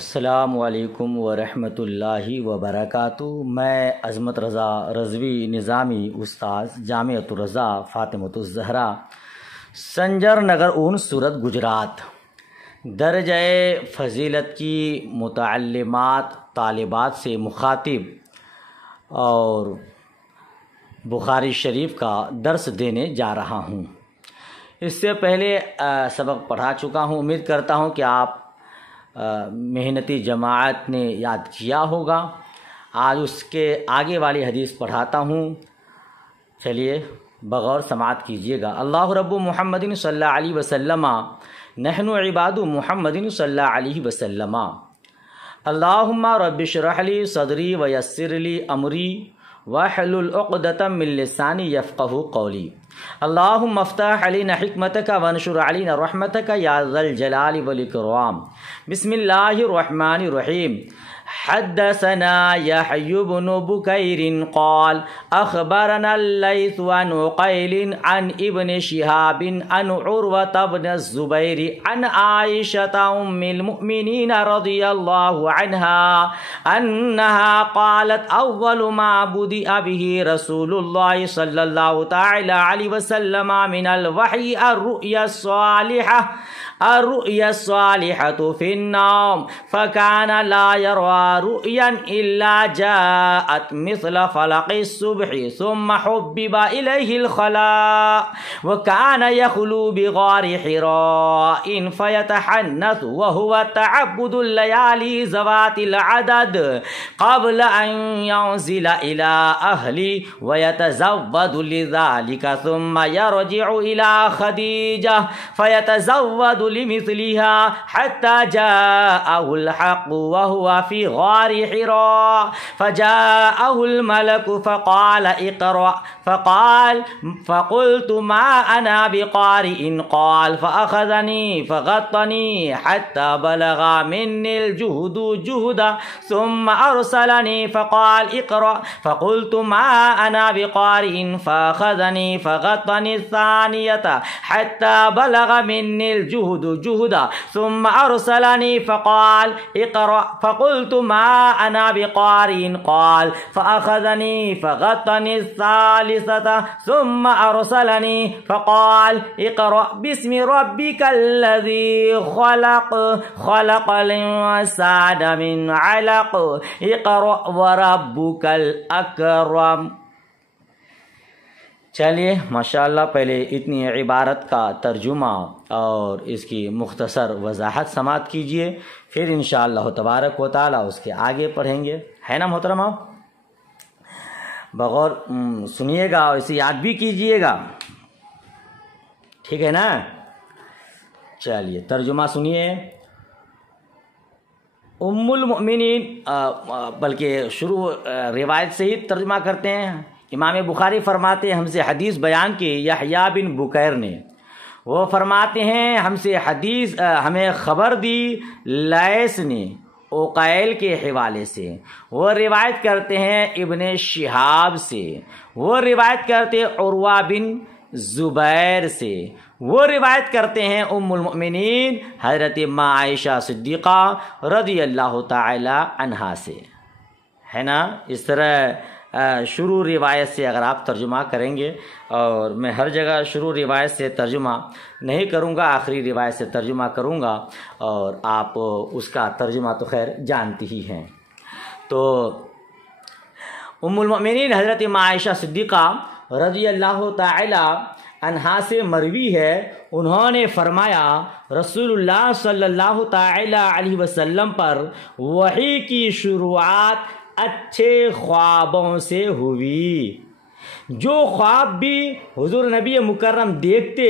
السلام علیکم ورحمۃ اللہ وبرکاتہ۔ میں عظمت رضا رضوی نظامی استاذ جامعۃ الرضا فاطمۃ الزہرا سنجر نگر اون سورت گجرات درجہ فضیلت کی متعلمات طالبات سے مخاطب اور بخاری شریف کا درس دینے جا رہا ہوں۔ اس سے پہلے سبق پڑھا چکا ہوں، امید کرتا ہوں کہ آپ محنتی جماعت نے یاد کیا ہوگا۔ آج اس کے آگے والی حدیث پڑھاتا ہوں، چلیے بغور سماعت کیجیے گا۔ اللہ رب محمد صلی اللہ علیہ وسلم نحن عباد محمد صلی اللہ علیہ وسلم اللہم رب اشرح لی صدری ویسر لی امری واحلل عقدۃ من لسانی یفقہوا قولی اللہم افتح علینا حکمتک وانشر علینا رحمتک یا ذا الجلال والاکرام۔ بسم اللہ الرحمن الرحیم۔ حدثنا یحیی بن بکیر قال اخبرنا اللیث عن عقیل عن ابن شہاب عن عروة بن الزبیر عن عائشة ام المؤمنین رضی اللہ عنها انها قالت اول ما بدأ به رسول اللہ صلی اللہ تعالی علیہ وسلم من الوحی الرؤیا الصالحة في النوم فكان لا يروى رؤيا إلا جاءت مثل فلق الصبح ثم حبب إليه الخلاء وكان يخلو بغار حراء فيتحنث وهو تعبد الليالي ذوات العدد قبل أن ينزل إلى أهله ويتزود لذلك ثم يرجع إلى خديجة فيتزود لمثلها حتى جاءه الحق وهو في غار حراء فجاءه الملك فقال اقرأ فقلت ما أنا بقارئ قال فأخذني فغطني حتى بلغ مني الجهد جهدا ثم أرسلني فقال اقرأ فقلت ما أنا بقارئ فأخذني فغطني الثانية حتى بلغ مني الجهد جهدا ثم أرسلني فقال اقرأ فقلت ما أنا بقارئ قال فأخذني فغطني الثالثة ثم أرسلني فقال اقرأ باسم ربك الذي خلق الإنسان من علق اقرأ وربك الأكرم۔ چلیے ماشاءاللہ پہلے اتنی عبارت کا ترجمہ اور اس کی مختصر وضاحت سماعت کیجئے، پھر انشاءاللہ تبارک و تعالی اس کے آگے پڑھیں گے، ہے نا محترمہ؟ بغور سنیے گا اور اسے یاد بھی کیجئے گا، ٹھیک ہے نا؟ چلیے ترجمہ سنیے۔ ام المؤمنین، بلکہ شروع روایت سے ہی ترجمہ کرتے ہیں۔ امام بخاری فرماتے ہیں ہم سے حدیث بیان کی یحییٰ بن بکیر نے، وہ فرماتے ہیں ہمیں خبر دی لیث نے عقیل کے حوالے سے، وہ روایت کرتے ہیں ابن شہاب سے، وہ روایت کرتے عروہ بن زبیر سے، وہ روایت کرتے ہیں ام المؤمنین حضرت ماں عائشہ صدیقہ رضی اللہ تعالی عنہا سے، ہے نا؟ اس طرح شروع روایت سے اگر آپ ترجمہ کریں گے، اور میں ہر جگہ شروع روایت سے ترجمہ نہیں کروں گا، آخری روایت سے ترجمہ کروں گا، اور آپ اس کا ترجمہ تو خیر جانتی ہی ہیں۔ تو ام المؤمنین حضرت ماں عائشہ صدیقہ رضی اللہ تعالی عنہا سے مروی ہے، انہوں نے فرمایا رسول اللہ صلی اللہ تعالی علیہ وسلم پر وحی کی شروعات اچھے خوابوں سے ہوئی، جو خواب بھی حضور نبی مکرم دیکھتے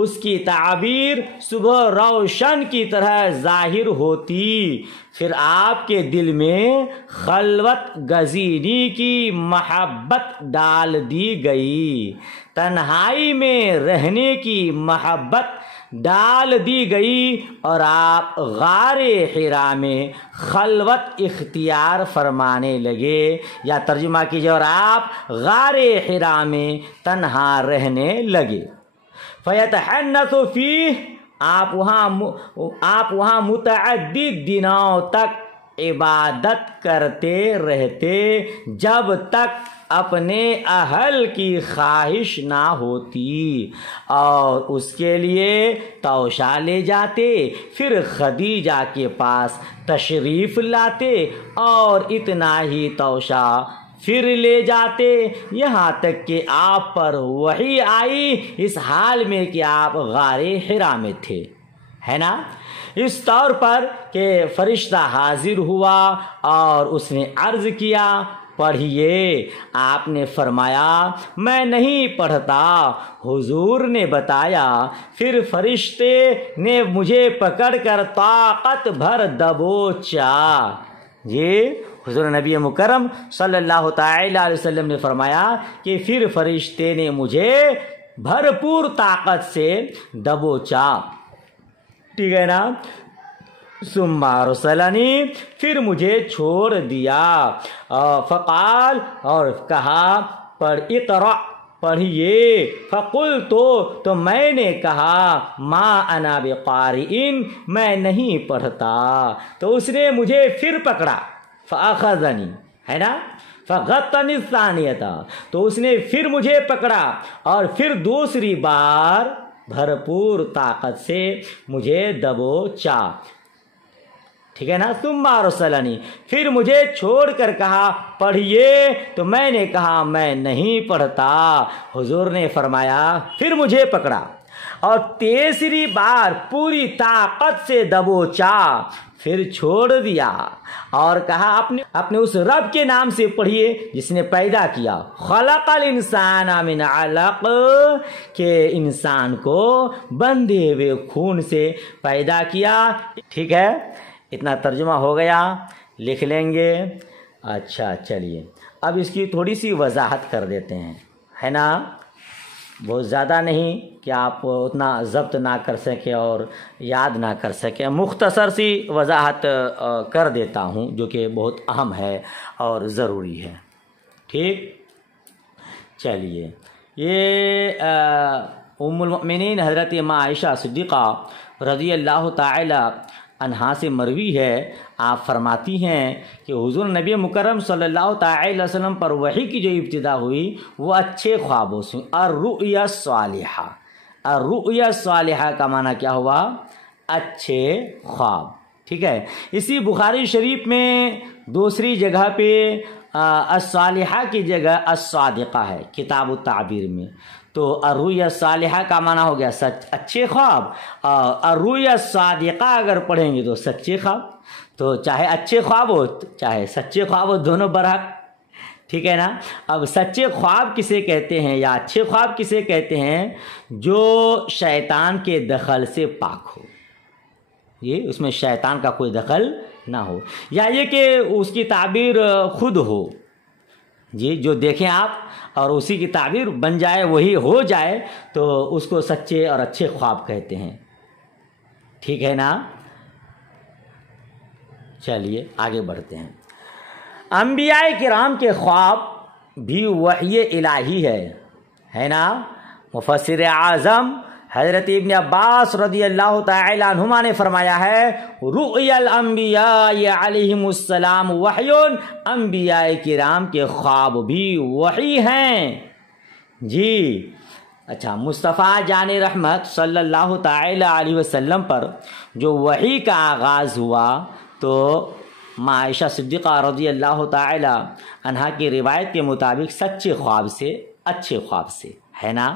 اس کی تعبیر صبح روشن کی طرح ظاہر ہوتی، پھر آپ کے دل میں خلوت گزینی کی محبت ڈال دی گئی، تنہائی میں رہنے کی محبت ڈال دی گئی، اور آپ غار حرا میں خلوت اختیار فرمانے لگے، یا ترجمہ کیجیے اور آپ غار حرا میں تنہا رہنے لگے۔ فیتحنث فیہ آپ وہاں متعدد دنوں تک عبادت کرتے رہتے جب تک اپنے اہل کی خواہش نہ ہوتی، اور اس کے لیے توشہ لے جاتے، پھر خدیجہ کے پاس تشریف لاتے اور اتنا ہی توشہ پھر لے جاتے، یہاں تک کہ آپ پر وحی آئی اس حال میں کہ آپ غار حرا میں تھے، ہے نا؟ اس طور پر کہ فرشتہ حاضر ہوا اور اس نے عرض کیا پڑھیے، آپ نے فرمایا میں نہیں پڑھتا۔ حضور نے بتایا، پھر فرشتے نے مجھے پکڑ کر طاقت بھر دبوچا۔ یہ حضور نبی مکرم صلی اللہ تعالی علیہ وسلم نے فرمایا کہ پھر فرشتے نے مجھے بھرپور طاقت سے دبوچا، ٹھیک ہے نا؟ ثم ارسلنی، پھر مجھے چھوڑ دیا، فقال، اور کہا اقرأ، پڑھیے، فقلت، تو میں نے کہا ما انا بقارئ، میں نہیں پڑھتا۔ تو اس نے مجھے پھر پکڑا، فاخذنی، ہے نا؟ فغطنی الثانیۃ، تو اس نے پھر مجھے پکڑا اور پھر دوسری بار بھرپور طاقت سے مجھے دبوچا، ٹھیک ہے نا؟ ثم ارسلنی، پھر مجھے چھوڑ کر کہا پڑھیے، تو میں نے کہا میں نہیں پڑھتا۔ حضور نے فرمایا پھر مجھے پکڑا اور تیسری بار پوری طاقت سے دبوچا، پھر چھوڑ دیا اور کہا اپنے اس رب کے نام سے پڑھیے جس نے پیدا کیا، خلق الانسان من علق، کہ انسان کو بندھے ہوئے خون سے پیدا کیا، ٹھیک ہے؟ اتنا ترجمہ ہو گیا، لکھ لیں گے۔ اچھا چلیے اب اس کی تھوڑی سی وضاحت کر دیتے ہیں، ہے نا؟ بہت زیادہ نہیں کہ آپ اتنا ضبط نہ کر سکیں اور یاد نہ کر سکیں، مختصر سی وضاحت کر دیتا ہوں جو کہ بہت اہم ہے اور ضروری ہے، ٹھیک؟ چلیے، یہ ام المؤمنین حضرت ماں عائشہ صدیقہ رضی اللہ تعالی عنہا سے مروی ہے، آپ فرماتی ہیں کہ حضور نبی مکرم صلی اللہ تعالی علیہ وسلم پر وحی کی جو ابتدا ہوئی وہ اچھے خوابوں سے، الرؤیا الصالحہ۔ الرؤیا الصالحہ کا معنی کیا ہوا؟ اچھے خواب، ٹھیک ہے؟ اسی بخاری شریف میں دوسری جگہ پہ الصالحہ کی جگہ الصادقہ ہے کتاب التعبیر میں، تو الرؤیا الصالحہ کا معنی ہو گیا سچ اچھے خواب، اور الرؤیا الصادقہ اگر پڑھیں گے تو سچے خواب، تو چاہے اچھے خواب ہو چاہے سچے خواب ہو دونوں برحق، ٹھیک ہے نا؟ اب سچے خواب کسے کہتے ہیں یا اچھے خواب کسے کہتے ہیں؟ جو شیطان کے دخل سے پاک ہو، یہ اس میں شیطان کا کوئی دخل نہ ہو، یا یہ کہ اس کی تعبیر خود ہو، جی جو دیکھیں آپ اور اسی کی تعبیر بن جائے وہی ہو جائے، تو اس کو سچے اور اچھے خواب کہتے ہیں، ٹھیک ہے نا؟ چلیے آگے بڑھتے ہیں۔ انبیاء کرام کے خواب بھی وحی الہی ہے نا؟ مفسر اعظم حضرت ابن عباس رضی اللہ تعالی عنہما نے فرمایا ہے، رؤیا الانبیاء علیہم السلام وحی، انبیاء کرام کے خواب بھی وحی ہیں، جی۔ اچھا، مصطفیٰ جان رحمت صلی اللہ تعالی علیہ وسلم پر جو وحی کا آغاز ہوا تو ماں عائشہ صدیقہ رضی اللہ تعالی عنہا کی روایت کے مطابق سچے خواب سے، اچھے خواب سے، ہے نا؟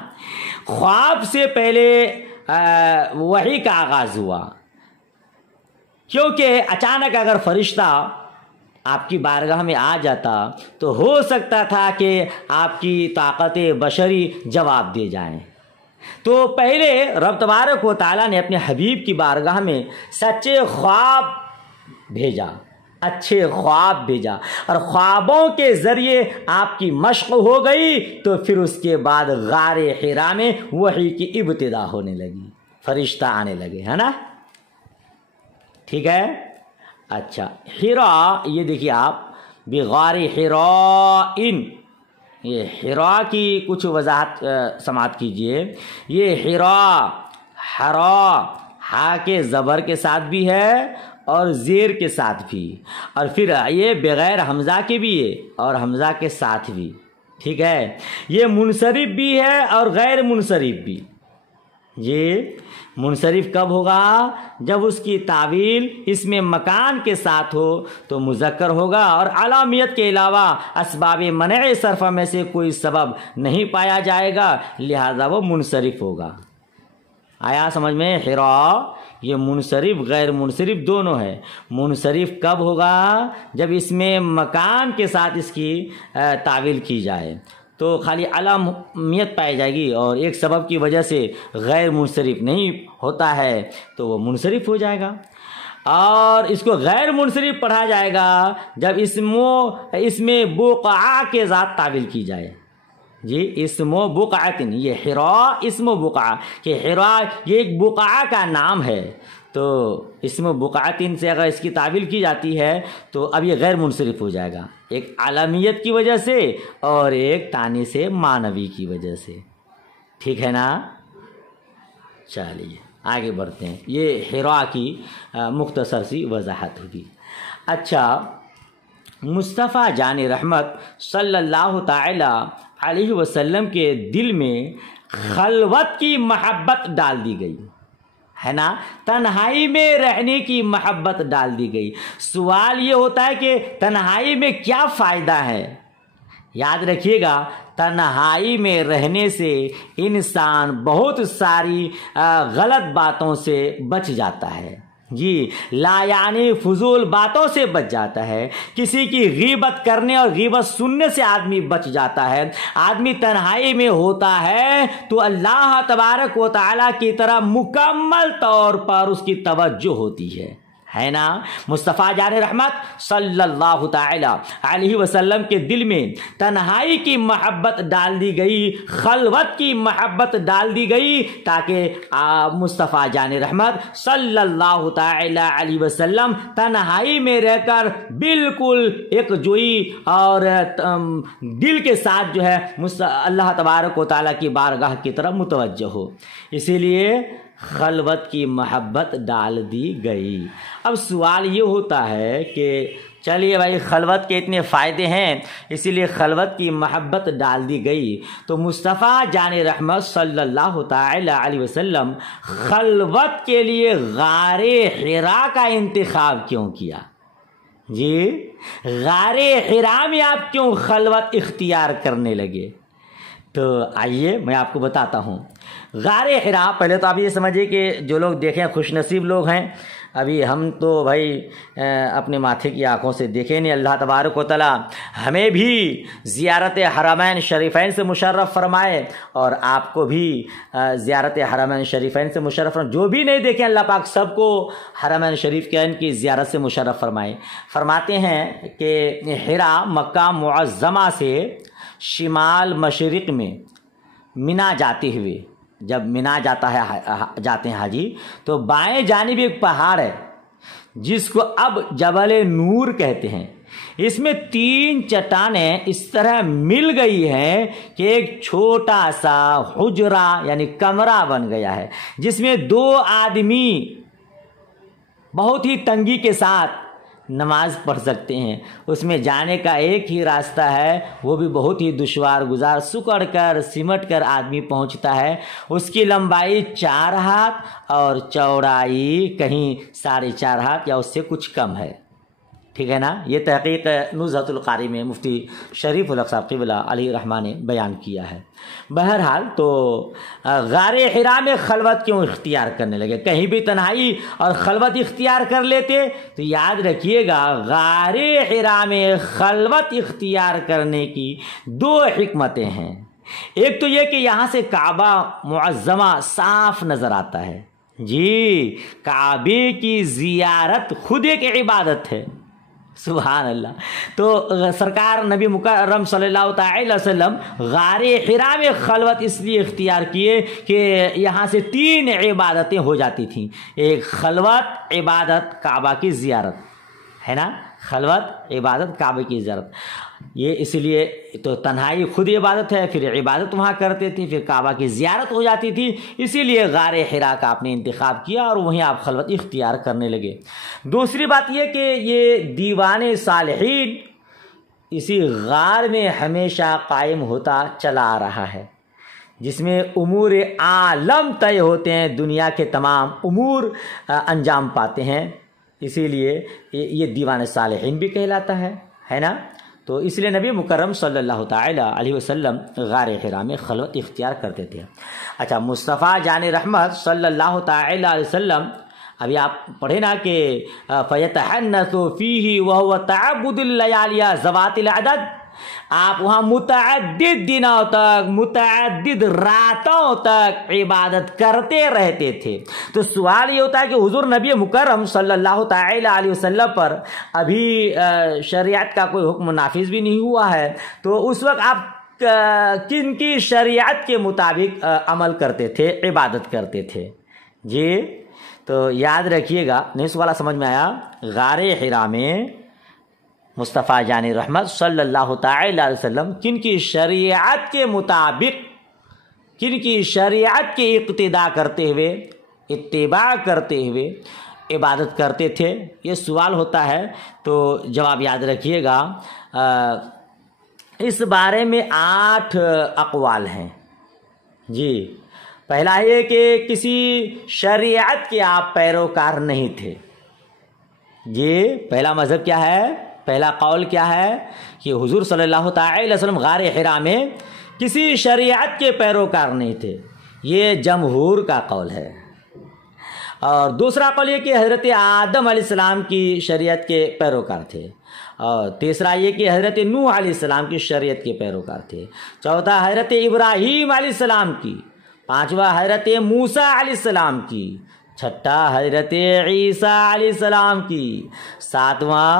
خواب سے پہلے وحی کا آغاز ہوا، کیونکہ اچانک اگر فرشتہ آپ کی بارگاہ میں آ جاتا تو ہو سکتا تھا کہ آپ کی طاقت بشری جواب دے جائیں، تو پہلے رب تبارک و تعالیٰ نے اپنے حبیب کی بارگاہ میں سچے خواب بھیجا، اچھے خواب بھیجا، اور خوابوں کے ذریعے آپ کی مشق ہو گئی، تو پھر اس کے بعد غار حرا میں وحی کی ابتدا ہونے لگی، فرشتہ آنے لگے، ہے نا؟ ٹھیک ہے؟ اچھا، حرا، یہ دیکھیے آپ، بغار حراء، یہ حرا کی کچھ وضاحت سماعت کیجئے۔ یہ حرا، حرا، ہا کے زبر کے ساتھ بھی ہے اور زیر کے ساتھ بھی، اور پھر یہ بغیر حمزہ کے بھی ہے اور حمزہ کے ساتھ بھی، ٹھیک ہے۔ یہ منصرف بھی ہے اور غیر منصرف بھی۔ یہ منصرف کب ہوگا؟ جب اس کی تعویل اس میں مکان کے ساتھ ہو تو مذکر ہوگا، اور علامیت کے علاوہ اسباب منع صرف میں سے کوئی سبب نہیں پایا جائے گا، لہذا وہ منصرف ہوگا۔ آیا سمجھ میں؟ حرا یہ منصرف غیر منصرف دونوں ہے۔ منصرف کب ہوگا؟ جب اس میں مکان کے ساتھ اس کی تعویل کی جائے تو خالی علامیت پائی جائے گی، اور ایک سبب کی وجہ سے غیر منصرف نہیں ہوتا ہے تو وہ منصرف ہو جائے گا۔ اور اس کو غیر منصرف پڑھا جائے گا جب اس میں بقعہ کے ذات تعویل کی جائے۔ جی اسم و بقعتن، یہ حرا اسم و بقعہ، کہ حرا یہ ایک بقعہ کا نام ہے، تو اسم و بقعتن سے اگر اس کی تعویل کی جاتی ہے تو اب یہ غیر منصرف ہو جائے گا، ایک عالمیت کی وجہ سے اور ایک تانیث معنوی کی وجہ سے، ٹھیک ہے نا؟ چلیے آگے بڑھتے ہیں۔ یہ حرا کی مختصر سی وضاحت ہوگی۔ اچھا، مصطفیٰ جان رحمت صلی اللہ تعالی علیہ وسلم کے دل میں خلوت کی محبت ڈال دی گئی ہے نا، تنہائی میں رہنے کی محبت ڈال دی گئی۔ سوال یہ ہوتا ہے کہ تنہائی میں کیا فائدہ ہے؟ یاد رکھیے گا، تنہائی میں رہنے سے انسان بہت ساری غلط باتوں سے بچ جاتا ہے، جی لا یعنی فضول باتوں سے بچ جاتا ہے، کسی کی غیبت کرنے اور غیبت سننے سے آدمی بچ جاتا ہے۔ آدمی تنہائی میں ہوتا ہے تو اللہ تبارک و تعالیٰ کی طرف مکمل طور پر اس کی توجہ ہوتی ہے نا۔ مصطفیٰ جان رحمت صلی اللہ تعالی علیہ وسلم کے دل میں تنہائی کی محبت ڈال دی گئی، خلوت کی محبت ڈال دی گئی، تاکہ مصطفیٰ جان رحمت صلی اللہ تعالی علیہ وسلم تنہائی میں رہ کر بالکل ایک جوئی اور دل کے ساتھ جو ہے اللہ تبارک و تعالیٰ کی بارگاہ کی طرف متوجہ ہو، اسی لیے خلوت کی محبت ڈال دی گئی۔ اب سوال یہ ہوتا ہے کہ چلیے بھائی خلوت کے اتنے فائدے ہیں اسی لیے خلوت کی محبت ڈال دی گئی، تو مصطفیٰ جان رحمت صلی اللہ تعالی علیہ وسلم خلوت کے لیے غار حرا کا انتخاب کیوں کیا؟ جی غار حرا میں آپ کیوں خلوت اختیار کرنے لگے؟ تو آئیے میں آپ کو بتاتا ہوں۔ غار حرا، پہلے تو آپ یہ سمجھیے کہ جو لوگ دیکھیں خوش نصیب لوگ ہیں، ابھی ہم تو بھائی اپنے ماتھے کی آنکھوں سے دیکھیں نہیں، اللہ تبارک و تعالیٰ ہمیں بھی زیارت حرمین شریفین سے مشرف فرمائے اور آپ کو بھی زیارت حرمین شریفین سے مشرف فرمائے، جو بھی نہیں دیکھیں اللہ پاک سب کو حرمین شریف کی زیارت سے مشرف فرمائے۔ فرماتے ہیں کہ حرا مکہ معظمہ سے شمال مشرق میں مینا جاتے ہوئے، جب مینا جاتے ہیں حاجی، تو بائیں جانب ایک پہاڑ ہے جس کو اب جبل نور کہتے ہیں۔ اس میں 3 چٹانیں اس طرح مل گئی ہیں کہ ایک چھوٹا سا حجرہ یعنی کمرہ بن گیا ہے، جس میں 2 آدمی بہت ہی تنگی کے ساتھ نماز پڑھ سکتے ہیں۔ اس میں جانے کا ایک ہی راستہ ہے، وہ بھی بہت ہی دشوار گزار، سکڑ کر سمٹ کر آدمی پہنچتا ہے۔ اس کی لمبائی 4 ہاتھ اور چوڑائی کہیں 4.5 ہاتھ یا اس سے کچھ کم ہے، ٹھیک ہے نا۔ یہ تحقیق نزہۃ القاری میں مفتی شریف الحق صاحب قبلہ علیہ رحمٰ نے بیان کیا ہے۔ بہرحال تو غار حرا میں خلوت کیوں اختیار کرنے لگے؟ کہیں بھی تنہائی اور خلوت اختیار کر لیتے تو یاد رکھیے گا غار حرا میں خلوت اختیار کرنے کی 2 حکمتیں ہیں۔ ایک تو یہ کہ یہاں سے کعبہ معظمہ صاف نظر آتا ہے، جی کعبے کی زیارت خود ایک عبادت ہے، سبحان اللہ۔ تو سرکار نبی مکرم صلی اللہ تعالی وسلم غار حرا میں خلوت اس لیے اختیار کیے کہ یہاں سے 3 عبادتیں ہو جاتی تھیں، ایک خلوت، عبادت، کعبہ کی زیارت، ہے نا، خلوت، عبادت، کعبہ کی زیارت۔ یہ اس لیے تو تنہائی خود عبادت ہے، پھر عبادت وہاں کرتے تھے، پھر کعبہ کی زیارت ہو جاتی تھی، اسی لیے غار حرا کا آپ نے انتخاب کیا اور وہیں آپ خلوت اختیار کرنے لگے۔ دوسری بات یہ کہ یہ دیوان صالحین اسی غار میں ہمیشہ قائم ہوتا چلا آ رہا ہے، جس میں امور عالم طے ہوتے ہیں، دنیا کے تمام امور انجام پاتے ہیں، اسی لیے یہ دیوان صالحین بھی کہلاتا ہے نا۔ تو اس لیے نبی مکرم صلی اللہ تعالی علیہ وسلم غار حرا میں خلوت اختیار کرتے تھے۔ اچھا، مصطفیٰ جان رحمت صلی اللہ تعالی علیہ وسلم، ابھی آپ پڑھے نا کہ فَيَتَحَنَّثُ فِيهِ وَهُوَ تَعَبُّدُ اللَّيَالِيَ ذَوَاتِ الْعَدَدِ، آپ وہاں متعدد دنوں تک، متعدد راتوں تک عبادت کرتے رہتے تھے۔ تو سوال یہ ہوتا ہے کہ حضور نبی مکرم صلی اللہ تعالی علیہ وسلم پر ابھی شریعت کا کوئی حکم نافذ بھی نہیں ہوا ہے، تو اس وقت آپ کن کی شریعت کے مطابق عمل کرتے تھے، عبادت کرتے تھے؟ جی تو یاد رکھیے گا، نہیں سوال سمجھ میں آیا؟ غار حرا میں مصطفیٰ جان رحمت صلی اللہ تعالی علیہ وسلم کن کی شریعت کے مطابق، کن کی شریعت کی اقتداء کرتے ہوئے، اتباع کرتے ہوئے عبادت کرتے تھے؟ یہ سوال ہوتا ہے، تو جواب یاد رکھیے گا۔ اس بارے میں 8 اقوال ہیں۔ جی پہلا یہ کہ کسی شریعت کے آپ پیروکار نہیں تھے۔ یہ پہلا مذہب کیا ہے، پہلا قول کیا ہے کہ حضور صلی اللہ تعالی علیہ وسلم غار حرا میں کسی شریعت کے پیروکار نہیں تھے، یہ جمہور کا قول ہے۔ اور دوسرا قول یہ کہ حضرت آدم علیہ السلام کی شریعت کے پیروکار تھے، اور تیسرا یہ کہ حضرت نوح علیہ السلام کی شریعت کے پیروکار تھے، چوتھا حضرت ابراہیم علیہ السلام کی، پانچواں حضرت موسیٰ علیہ السلام کی، چھٹا حضرت عیسیٰ علیہ السلام کی، ساتواں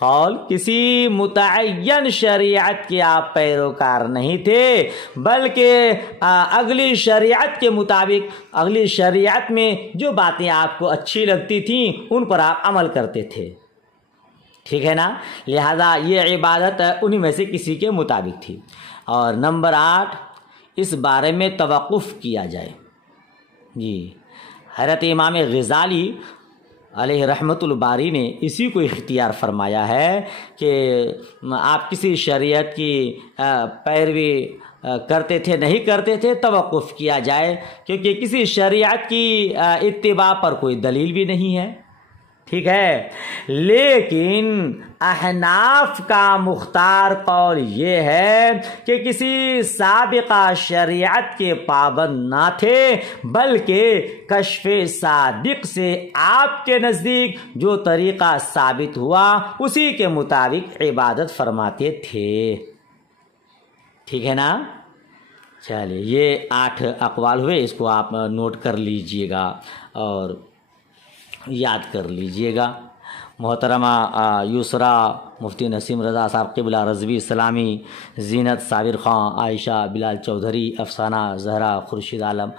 قول کسی متعین شریعت کے آپ پیروکار نہیں تھے، بلکہ اگلی شریعت کے مطابق، اگلی شریعت میں جو باتیں آپ کو اچھی لگتی تھیں ان پر آپ عمل کرتے تھے، ٹھیک ہے نا؟ لہذا یہ عبادت انہی میں سے کسی کے مطابق تھی۔ اور نمبر 8، اس بارے میں توقف کیا جائے۔ جی حضرت امام غزالی علیہ رحمت الباری نے اسی کو اختیار فرمایا ہے کہ آپ کسی شریعت کی پیروی کرتے تھے نہیں کرتے تھے، توقف کیا جائے، کیونکہ کسی شریعت کی اتباع پر کوئی دلیل بھی نہیں ہے، ٹھیک ہے۔ لیکن احناف کا مختار قول یہ ہے کہ کسی سابقہ شریعت کے پابند نہ تھے، بلکہ کشف صادق سے آپ کے نزدیک جو طریقہ ثابت ہوا اسی کے مطابق عبادت فرماتے تھے، ٹھیک ہے نا؟ چلیے یہ 8 اقوال ہوئے، اس کو آپ نوٹ کر لیجئے گا اور یاد کر لیجئے گا۔ محترمہ یسرا مفتی نسیم رضا صاحب قبلہ رضوی اسلامی، زینت صابر خان، عائشہ بلال چودھری، افسانہ زہرا، خورشید عالم،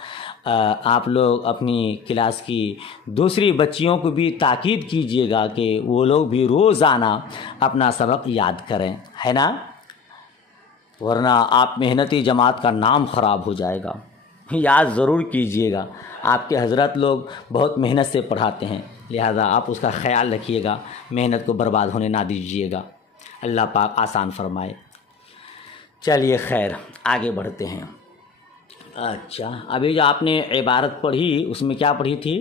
آپ لوگ اپنی کلاس کی دوسری بچیوں کو بھی تاکید کیجئے گا کہ وہ لوگ بھی روزانہ اپنا سبق یاد کریں، ہے نا؟ ورنہ آپ محنتی جماعت کا نام خراب ہو جائے گا۔ یاد ضرور کیجئے گا، آپ کے حضرت لوگ بہت محنت سے پڑھاتے ہیں، لہذا آپ اس کا خیال رکھیے گا، محنت کو برباد ہونے نہ دیجیے گا، اللہ پاک آسان فرمائے۔ چلیے خیر آگے بڑھتے ہیں۔ اچھا ابھی جو آپ نے عبارت پڑھی اس میں کیا پڑھی تھی؟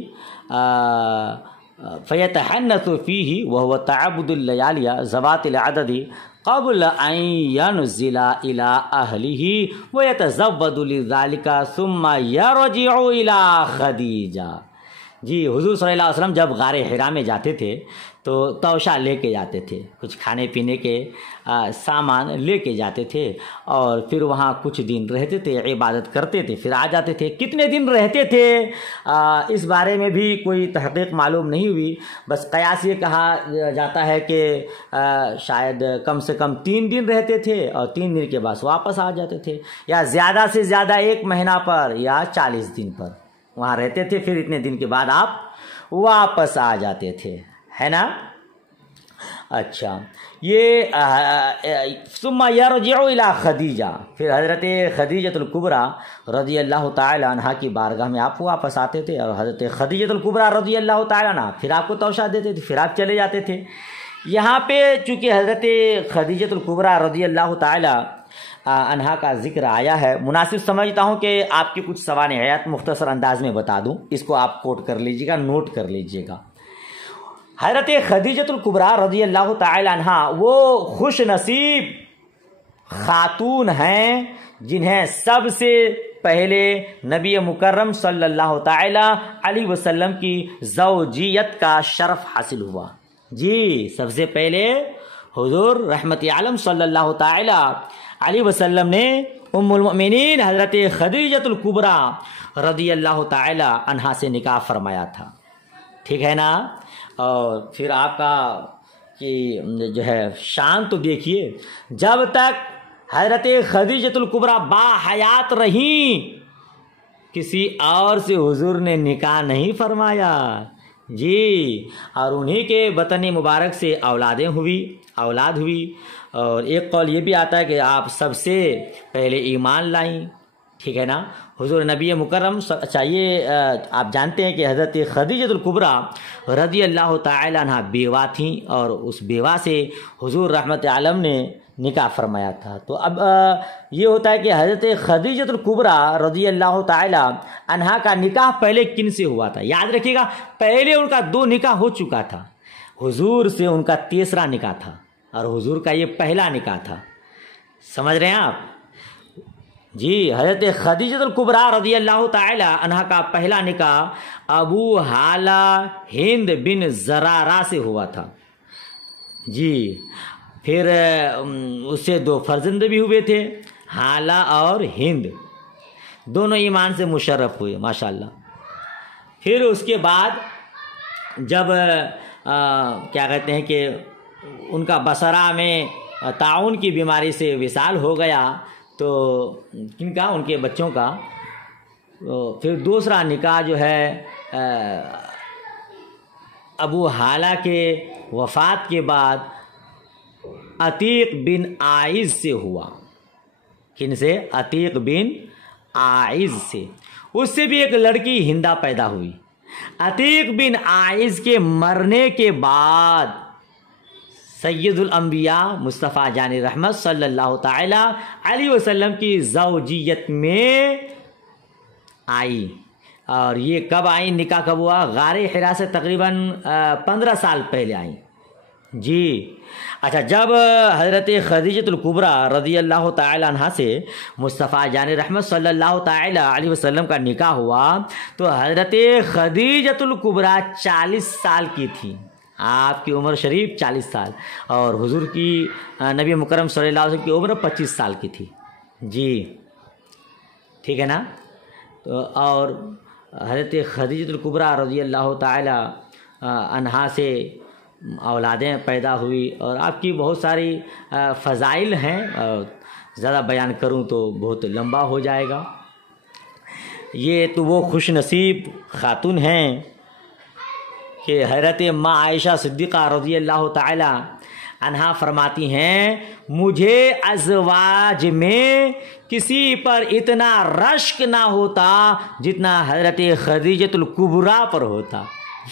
فَيَتَحَنَّثُ فِيهِ وَهُوَ تَعَبُّدُ اللَّيَالِيَ ذَوَاتِ الْعَدَدِ قبل ان ينزل الى اهله ويتزود لذلك ثم يرجع الى خدیجہ۔ جی حضور صلی اللہ علیہ وسلم جب غار حرا میں جاتے تھے تو توشہ لے کے جاتے تھے، کچھ کھانے پینے کے سامان لے کے جاتے تھے، اور پھر وہاں کچھ دن رہتے تھے، عبادت کرتے تھے، پھر آ جاتے تھے۔ کتنے دن رہتے تھے اس بارے میں بھی کوئی تحقیق معلوم نہیں ہوئی، بس قیاس یہ کہا جاتا ہے کہ شاید کم سے کم 3 دن رہتے تھے اور 3 دن کے بعد واپس آ جاتے تھے، یا زیادہ سے زیادہ 1 مہینہ پر یا 40 دن پر وہاں رہتے تھے، پھر اتنے دن کے بعد آپ واپس آ جاتے تھے، ہے نا؟ اچھا یہ ثم یرجع الی خدیجہ، پھر حضرت خدیجۃ الکبریٰ رضی اللہ تعالی عنہا کی بارگاہ میں آپ واپس آتے تھے، اور حضرت خدیجۃ الکبریٰ رضی اللہ تعالی عنہا پھر آپ کو توشہ دیتے تھے، پھر آپ چلے جاتے تھے۔ یہاں پہ چونکہ حضرت خدیجۃ الکبریٰ رضی اللہ تعالی عنہا کا ذکر آیا ہے، مناسب سمجھتا ہوں کہ آپ کی کچھ سوانح حیات مختصر انداز میں بتا دوں، اس کو آپ کوٹ کر لیجیے گا، نوٹ کر لیجیے گا۔ حضرت خدیجۃ الکبریٰ رضی اللہ تعالی عنہا وہ خوش نصیب خاتون ہیں جنہیں سب سے پہلے نبی مکرم صلی اللہ تعالی علیہ وسلم کی زوجیت کا شرف حاصل ہوا۔ جی، سب سے پہلے حضور رحمت عالم صلی اللہ تعالی علیہ وسلم نے ام المؤمنین حضرت خدیجۃ الکبریٰ رضی اللہ تعالی عنہا سے نکاح فرمایا تھا، ٹھیک ہے نا؟ اور پھر آپ کا جو ہے شان تو دیکھیے، جب تک حضرت خدیجۃ الکبریٰ با حیات رہیں کسی اور سے حضور نے نکاح نہیں فرمایا۔ جی، اور انہی کے بطن مبارک سے اولاد ہوئی، اور ایک قول یہ بھی آتا ہے کہ آپ سب سے پہلے ایمان لائیں، ٹھیک ہے نا؟ حضور نبی مکرم چاہیے، آپ جانتے ہیں کہ حضرت خدیجۃ الکبریٰ رضی اللہ تعالی عنہ بیوہ تھیں، اور اس بیوہ سے حضور رحمت عالم نے نکاح فرمایا تھا۔ تو اب یہ ہوتا ہے کہ حضرت خدیجۃ الکبریٰ رضی اللہ تعالی عنہا کا نکاح پہلے کن سے ہوا تھا؟ یاد رکھیے گا، پہلے ان کا 2 نکاح ہو چکا تھا، حضور سے ان کا تیسرا نکاح تھا، اور حضور کا یہ پہلا نکاح تھا۔ سمجھ رہے ہیں آپ؟ جی، حضرت خدیجۃ الکبریٰ رضی اللہ تعالی عنہا کا پہلا نکاح ابو حالہ ہند بن زرارہ سے ہوا تھا۔ جی، پھر اس سے 2 فرزند بھی ہوئے تھے، حالہ اور ہند، دونوں ایمان سے مشرف ہوئے ماشاءاللہ۔ پھر اس کے بعد جب کیا کہتے ہیں کہ ان کا بصرہ میں طاعون کی بیماری سے وصال ہو گیا، تو کن کا؟ ان کے بچوں کا۔ پھر دوسرا نکاح جو ہے ابو حالہ کے وفات کے بعد عتیق بن عائض سے ہوا۔ کن سے؟ عتیق بن عائض سے۔ اس سے بھی ایک لڑکی ہندہ پیدا ہوئی۔ عتیق بن عائض کے مرنے کے بعد سید الانبیاء مصطفیٰ جان رحمت صلی اللہ تعالی علیہ وسلم کی زوجیت میں آئی، اور یہ کب آئیں؟ نکاح کب ہوا؟ غار حرا سے تقریباً 15 سال پہلے آئیں۔ جی، اچھا، جب حضرت خدیجۃ الکبریٰ رضی اللہ تعالی عنہا سے مصطفیٰ جان رحمت صلی اللہ تعالی علیہ وسلم کا نکاح ہوا، تو حضرت خدیجۃ الکبریٰ 40 سال کی تھی۔ آپ کی عمر شریف 40 سال، اور حضور کی نبی مکرم صلی اللہ علیہ وسلم کی عمر 25 سال کی تھی۔ جی، ٹھیک ہے نا؟ تو اور حضرت خدیجۃ الکبریٰ رضی اللہ تعالی عنہا سے اولادیں پیدا ہوئی، اور آپ کی بہت ساری فضائل ہیں، زیادہ بیان کروں تو بہت لمبا ہو جائے گا۔ یہ تو وہ خوش نصیب خاتون ہیں کہ حضرت ماں عائشہ صدیقہ رضی اللہ تعالی عنہا فرماتی ہیں، مجھے ازواج میں کسی پر اتنا رشک نہ ہوتا جتنا حضرت خدیجۃ الکبریٰ پر ہوتا۔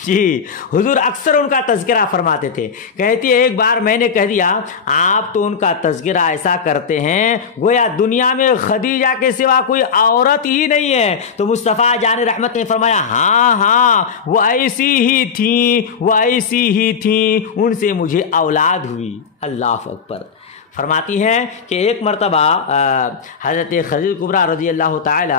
جی، حضور اکثر ان کا تذکرہ فرماتے تھے، کہتی ہے ایک بار میں نے کہہ دیا آپ تو ان کا تذکرہ ایسا کرتے ہیں گویا دنیا میں خدیجہ کے سوا کوئی عورت ہی نہیں ہے، تو مصطفیٰ جان رحمت نے فرمایا ہاں وہ ایسی ہی تھیں ان سے مجھے اولاد ہوئی۔ اللہ اکبر۔ فرماتی ہیں کہ ایک مرتبہ حضرت خدیجہ کبریٰ رضی اللہ تعالی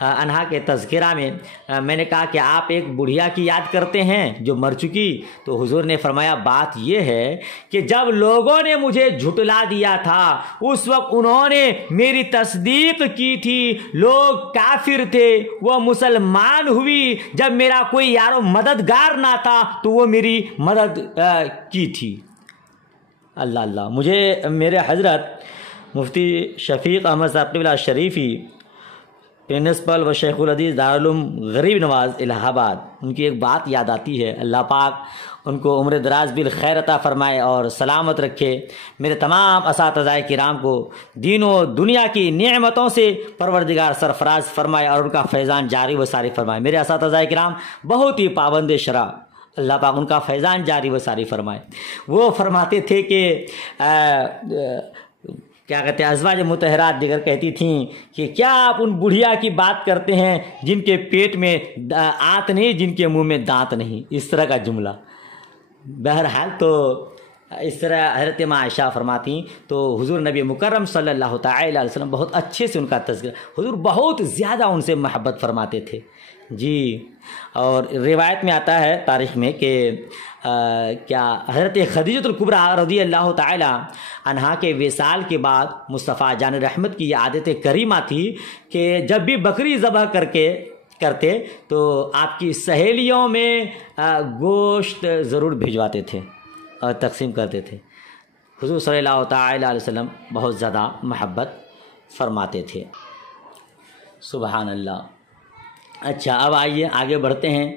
عنہا کے تذکرہ میں نے کہا کہ آپ ایک بڑھیا کی یاد کرتے ہیں جو مر چکی، تو حضور نے فرمایا بات یہ ہے کہ جب لوگوں نے مجھے جھٹلا دیا تھا اس وقت انہوں نے میری تصدیق کی تھی، لوگ کافر تھے وہ مسلمان ہوئی، جب میرا کوئی یارو مددگار نہ تھا تو وہ میری مدد کی تھی۔ اللہ اللہ، مجھے میرے حضرت مفتی شفیق احمد صاحب قبلہ شریفی پرنسپل و شیخ الحدیث دارالعلوم غریب نواز الہ آباد، ان کی ایک بات یاد آتی ہے، اللہ پاک ان کو عمر دراز بالخیر عطا فرمائے اور سلامت رکھے۔ میرے تمام اساتذہ کرام کو دین و دنیا کی نعمتوں سے پروردگار سرفراز فرمائے اور ان کا فیضان جاری و ساری فرمائے۔ میرے اساتذہ کرام بہت ہی پابند شرع، اللہ پاک ان کا فیضان جاری و ساری فرمائے۔ وہ فرماتے تھے کہ کیا کہتے ہیں، ازواج مطہرات دیگر کہتی تھیں کہ کیا آپ ان بڑھیا کی بات کرتے ہیں جن کے پیٹ میں آنت نہیں، جن کے منہ میں دانت نہیں، اس طرح کا جملہ۔ بہرحال تو اس طرح حضرت عائشہ فرماتی تو حضور نبی مکرم صلی اللہ تعالی علیہ وسلم بہت اچھے سے ان کا تذکرہ، حضور بہت زیادہ ان سے محبت فرماتے تھے جی۔ اور روایت میں آتا ہے تاریخ میں کہ کیا حضرت خدیجۃ الکبریٰ رضی اللہ تعالی عنہا کے وصال کے بعد مصطفیٰ جان رحمت کی یہ عادت کریمہ تھی کہ جب بھی بکری ذبح کرتے تو آپ کی سہیلیوں میں گوشت ضرور بھجواتے تھے اور تقسیم کرتے تھے۔ حضور صلی اللہ تعالی علیہ وسلم بہت زیادہ محبت فرماتے تھے، سبحان اللہ۔ اچھا، اب آئیے آگے بڑھتے ہیں۔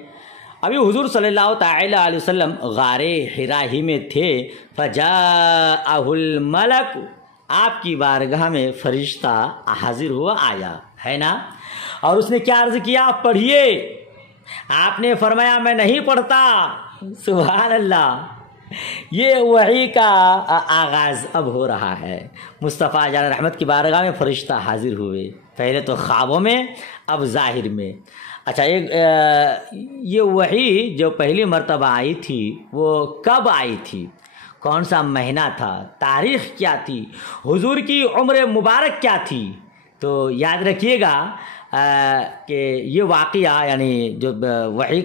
ابھی حضور صلی اللہ تعالی علیہ وسلم غار حرا ہی میں تھے، فجاءہ الملک، آپ کی بارگاہ میں فرشتہ حاضر ہوا آیا ہے نا، اور اس نے کیا عرض کیا؟ پڑھیے۔ آپ نے فرمایا میں نہیں پڑھتا، سبحان اللہ۔ یہ وحی کا آغاز اب ہو رہا ہے۔ مصطفیٰ جان رحمت کی بارگاہ میں فرشتہ حاضر ہوئے، پہلے تو خوابوں میں، اب ظاہر میں۔ اچھا، یہ وحی جو پہلی مرتبہ آئی تھی وہ کب آئی تھی؟ کون سا مہینہ تھا؟ تاریخ کیا تھی؟ حضور کی عمر مبارک کیا تھی؟ تو یاد رکھیے گا کہ یہ واقعہ یعنی جو وحی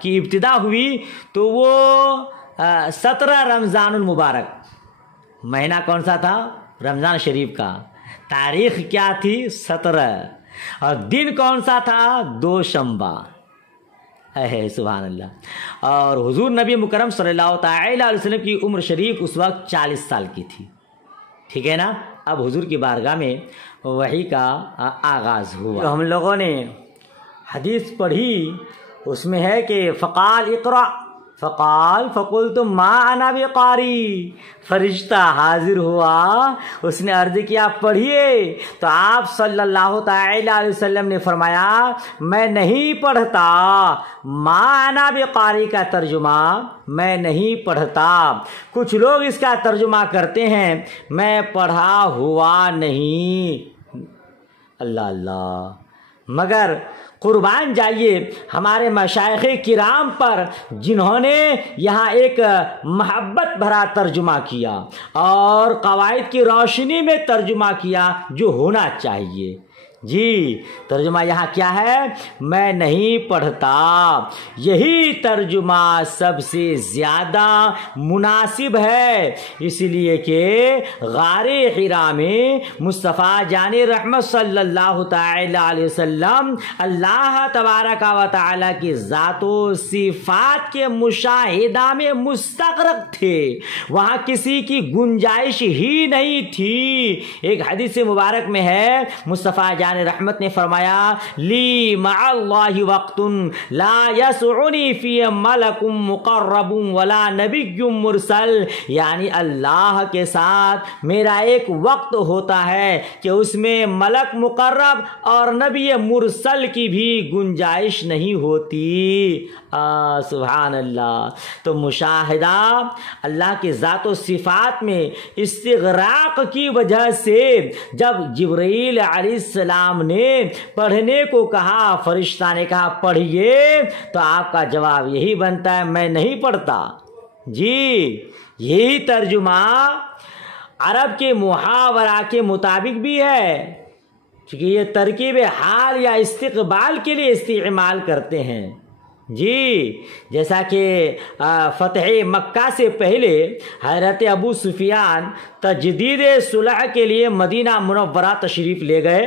کی ابتدا ہوئی تو وہ 17 رمضان المبارک، مہینہ کون سا تھا؟ رمضان شریف کا۔ تاریخ کیا تھی؟ 17، اور دن کون سا تھا؟ دوشنبہ، ہے سبحان اللہ۔ اور حضور نبی مکرم صلی اللہ تعالی علیہ وسلم کی عمر شریف اس وقت 40 سال کی تھی، ٹھیک ہے نا۔ اب حضور کی بارگاہ میں وحی کا آغاز ہوا۔ تو ہم لوگوں نے حدیث پڑھی، اس میں ہے کہ فقال اقرأ، فقال فقلت ما انا بقاری، فرشتہ حاضر ہوا، اس نے عرض کیا پڑھیے، تو آپ صلی اللہ تعالی علیہ وسلم نے فرمایا میں نہیں پڑھتا۔ ما انا بقاری کا ترجمہ میں نہیں پڑھتا، کچھ لوگ اس کا ترجمہ کرتے ہیں میں پڑھا ہوا نہیں، اللہ اللہ۔ مگر قربان جائیے ہمارے مشائخ کرام پر جنہوں نے یہاں ایک محبت بھرا ترجمہ کیا اور قواعد کی روشنی میں ترجمہ کیا جو ہونا چاہیے۔ جی، ترجمہ یہاں کیا ہے؟ میں نہیں پڑھتا۔ یہی ترجمہ سب سے زیادہ مناسب ہے، اس لیے کہ غار حرا میں مصطفیٰ جان رحمت صلی اللہ تعالی علیہ وسلم اللہ تبارک و تعالی کی ذات و صفات کے مشاہدہ میں مستغرق تھے، وہاں کسی کی گنجائش ہی نہیں تھی۔ ایک حدیث مبارک میں ہے مصطفیٰ جان رحمت نے فرمایا لی مع اللہ وقت لا یسعنی فی ملک مقرب ولا نبی مرسل، یعنی اللہ کے ساتھ میرا ایک وقت ہوتا ہے کہ اس میں ملک مقرب اور نبی مرسل کی بھی گنجائش نہیں ہوتی۔ سبحان اللہ۔ تو مشاہدہ اللہ کی ذات و صفات میں استغراق کی وجہ سے جب جبرائیل علیہ السلام نے پڑھنے کو کہا، فرشتہ نے کہا پڑھیے، تو آپ کا جواب یہی بنتا ہے میں نہیں پڑھتا۔ جی، یہی ترجمہ عرب کے محاورہ کے مطابق بھی ہے، کیونکہ یہ ترکیب حال یا استقبال کے لیے استعمال کرتے ہیں۔ جی، جیسا کہ فتح مکہ سے پہلے حضرت ابو سفیان تجدید صلح کے لیے مدینہ منورہ تشریف لے گئے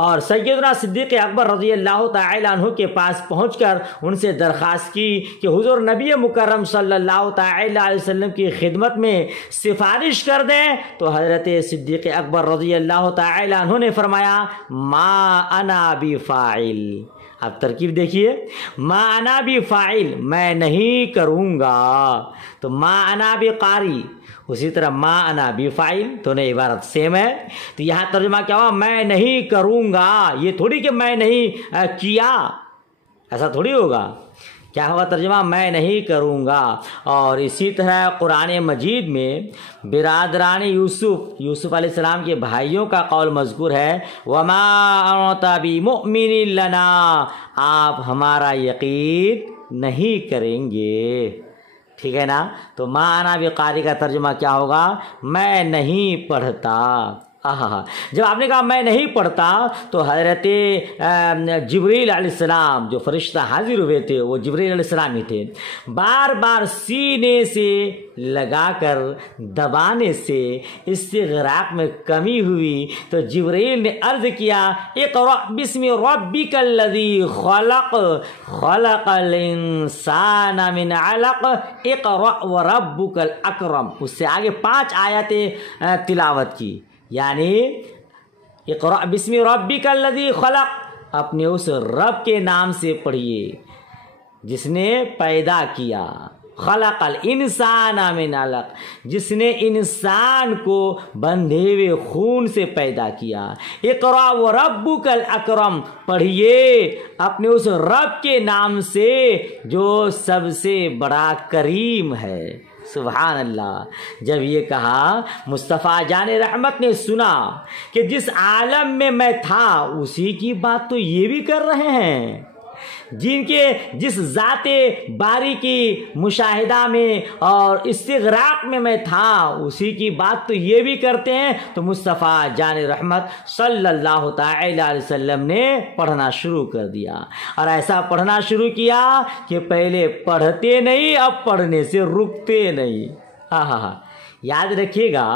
اور سیدنا صدیق اکبر رضی اللہ تعالی عنہ کے پاس پہنچ کر ان سے درخواست کی کہ حضور نبی مکرم صلی اللہ تعالی علیہ وسلم کی خدمت میں سفارش کر دیں. تو حضرت صدیق اکبر رضی اللہ تعالی عنہ نے فرمایا ما انا بفاعل. اب ترکیب دیکھیے، ما انا بفاعل، میں نہیں کروں گا. تو ما انا بقاری، اسی طرح ما انا بفاعل، دونوں عبارت سیم ہے. تو یہاں ترجمہ کیا ہوا؟ میں نہیں کروں گا. یہ تھوڑی کہ میں نہیں کیا، ایسا تھوڑی ہوگا. کیا ہوگا ترجمہ؟ میں نہیں کروں گا. اور اسی طرح قرآن مجید میں برادران یوسف علیہ السلام کے بھائیوں کا قول مذکور ہے وما انت بمؤمن لنا، آپ ہمارا یقین نہیں کریں گے. ٹھیک ہے نا؟ تو ما انا بقاری کا ترجمہ کیا ہوگا؟ میں نہیں پڑھتا. جب آپ نے کہا میں نہیں پڑھتا تو حضرت جبریل علیہ السلام جو فرشتہ حاضر ہوئے تھے وہ جبریل علیہ السلام ہی تھے. بار بار سینے سے لگا کر دبانے سے استغراق میں کمی ہوئی. تو جبریل نے عرض کیا اقرأ بسم ربک الذی خلق خلق الانسان من علق اقرأ وربک الاکرم. اس سے آگے 5 آیتیں تلاوت کی، یعنی اقرأ بسم ربک الذی خلق، اپنے اس رب کے نام سے پڑھیے جس نے پیدا کیا. خلق الانسان من علق، جس نے انسان کو بندھے ہوئے خون سے پیدا کیا. اقرأ وربک الاکرم، پڑھیے اپنے اس رب کے نام سے جو سب سے بڑا کریم ہے. سبحان اللہ. جب یہ کہا مصطفیٰ جان رحمت نے سنا کہ جس عالم میں میں تھا اسی کی بات تو یہ بھی کر رہے ہیں، جن کے جس ذات باری کی مشاہدہ میں اور استغراق میں تھا اسی کی بات تو یہ بھی کرتے ہیں. تو مصطفیٰ جان رحمت صلی اللہ تعالی علیہ وسلم نے پڑھنا شروع کر دیا، اور ایسا پڑھنا شروع کیا کہ پہلے پڑھتے نہیں، اب پڑھنے سے رکتے نہیں. یاد رکھیے گا،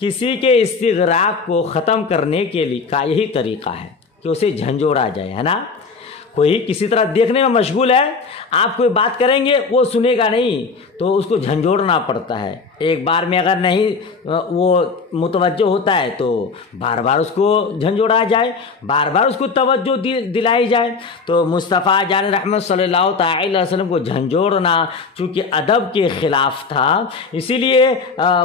کسی کے استغراق کو ختم کرنے کے لیے کا یہی طریقہ ہے کہ اسے جھنجھوڑا جائے، ہے نا. کوئی کسی طرح دیکھنے میں مشغول ہے، آپ کوئی بات کریں گے وہ سنے گا نہیں، تو اس کو جھنجھوڑنا پڑتا ہے. ایک بار میں اگر نہیں وہ متوجہ ہوتا ہے تو بار بار اس کو جھنجھوڑا جائے، بار بار اس کو توجہ دلائی جائے. تو مصطفیٰ جان رحمت صلی اللہ تعالی علیہ وسلم کو جھنجھوڑنا چونکہ ادب کے خلاف تھا، اسی لیے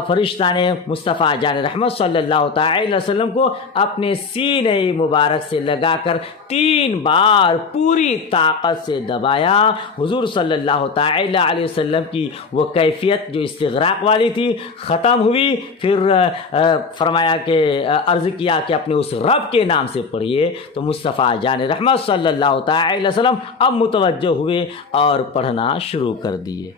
فرشتہ نے مصطفیٰ جان رحمت صلی اللہ تعالی علیہ وسلم کو اپنے سینے مبارک سے لگا کر 3 بار پوری طاقت سے دبایا. حضور صلی اللہ تعالی علیہ وسلم کی وہ کیفیت جو استغراق والی تھی ختم ہوئی. پھر فرمایا کہ عرض کیا کہ اپنے اس رب کے نام سے پڑھیے. تو مصطفیٰ جان رحمت صلی اللہ تعالی علیہ وسلم اب متوجہ ہوئے اور پڑھنا شروع کر دیے.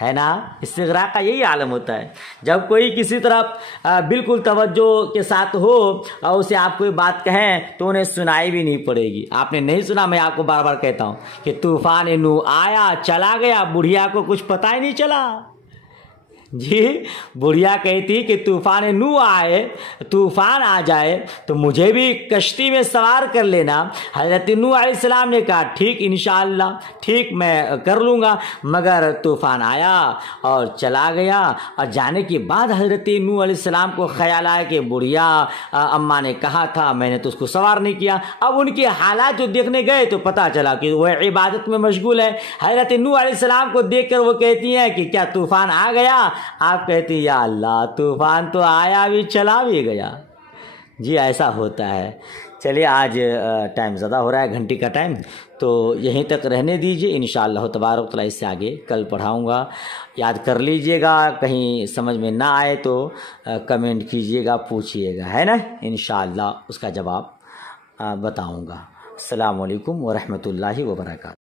ہے نا؟ استغراق کا یہی عالم ہوتا ہے. جب کوئی کسی طرف بالکل توجہ کے ساتھ ہو اور اسے آپ کوئی بات کہیں تو انہیں سنائی بھی نہیں پڑے گی. آپ نے نہیں سنا، میں آپ کو بار بار کہتا ہوں کہ طوفان نوح آیا چلا گیا، بڑھیا کو کچھ پتہ ہی نہیں چلا. جی بڑھیا کہتی کہ طوفان نوح آئے، طوفان آ جائے تو مجھے بھی کشتی میں سوار کر لینا. حضرت نوح علیہ السلام نے کہا ٹھیک انشاءاللہ، ٹھیک میں کر لوں گا. مگر طوفان آیا اور چلا گیا، اور جانے کے بعد حضرت نوح علیہ السلام کو خیال آیا کہ بڑھیا اماں نے کہا تھا، میں نے تو اس کو سوار نہیں کیا. اب ان کے حالات جو دیکھنے گئے تو پتہ چلا کہ وہ عبادت میں مشغول ہے. حضرت نوح علیہ السلام کو دیکھ کر وہ کہتی ہیں کہ کیا طوفان آ گیا؟ آپ کہتے ہیں یا اللہ طوفان تو آیا بھی چلا بھی گیا. جی ایسا ہوتا ہے. چلیے آج ٹائم زیادہ ہو رہا ہے، گھنٹی کا ٹائم، تو یہیں تک رہنے دیجیے. انشاءاللہ تبارک تعالیٰ اس سے آگے کل پڑھاؤں گا. یاد کر لیجئے گا، کہیں سمجھ میں نہ آئے تو کمنٹ کیجئے گا، پوچھئے گا، ہے نا. انشاءاللہ اس کا جواب بتاؤں گا. السلام علیکم ورحمۃ اللہ وبرکاتہ.